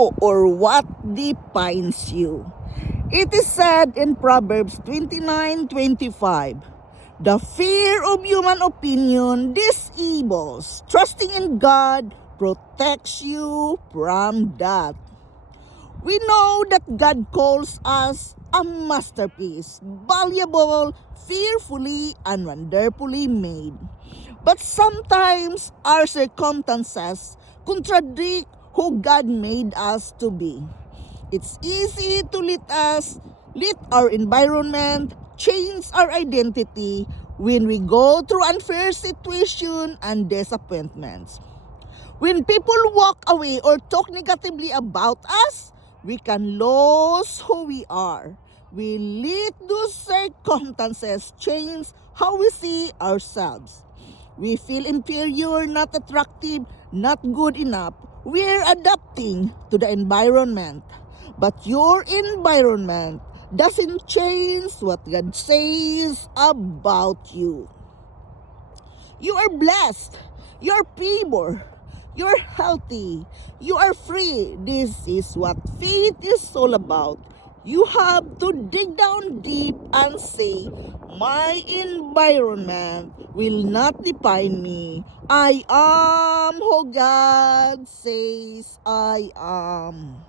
you or what defines you? It is said in Proverbs 29:25, the fear of human opinion disables. Trusting in God protects you from that. We know that God calls us a masterpiece, valuable, fearfully and wonderfully made. But sometimes our circumstances contradict who God made us to be. It's easy to let our environment change our identity when we go through unfair situation and disappointments. When people walk away or talk negatively about us, we can lose who we are. We let those circumstances change how we see ourselves. We feel inferior, not attractive, not good enough. We're adapting to the environment. But your environment doesn't change what God says about you. You are blessed. You are favored. You are healthy. You are free. This is what faith is all about. You have to dig down deep and say, my environment will not define me. I am who God says I am.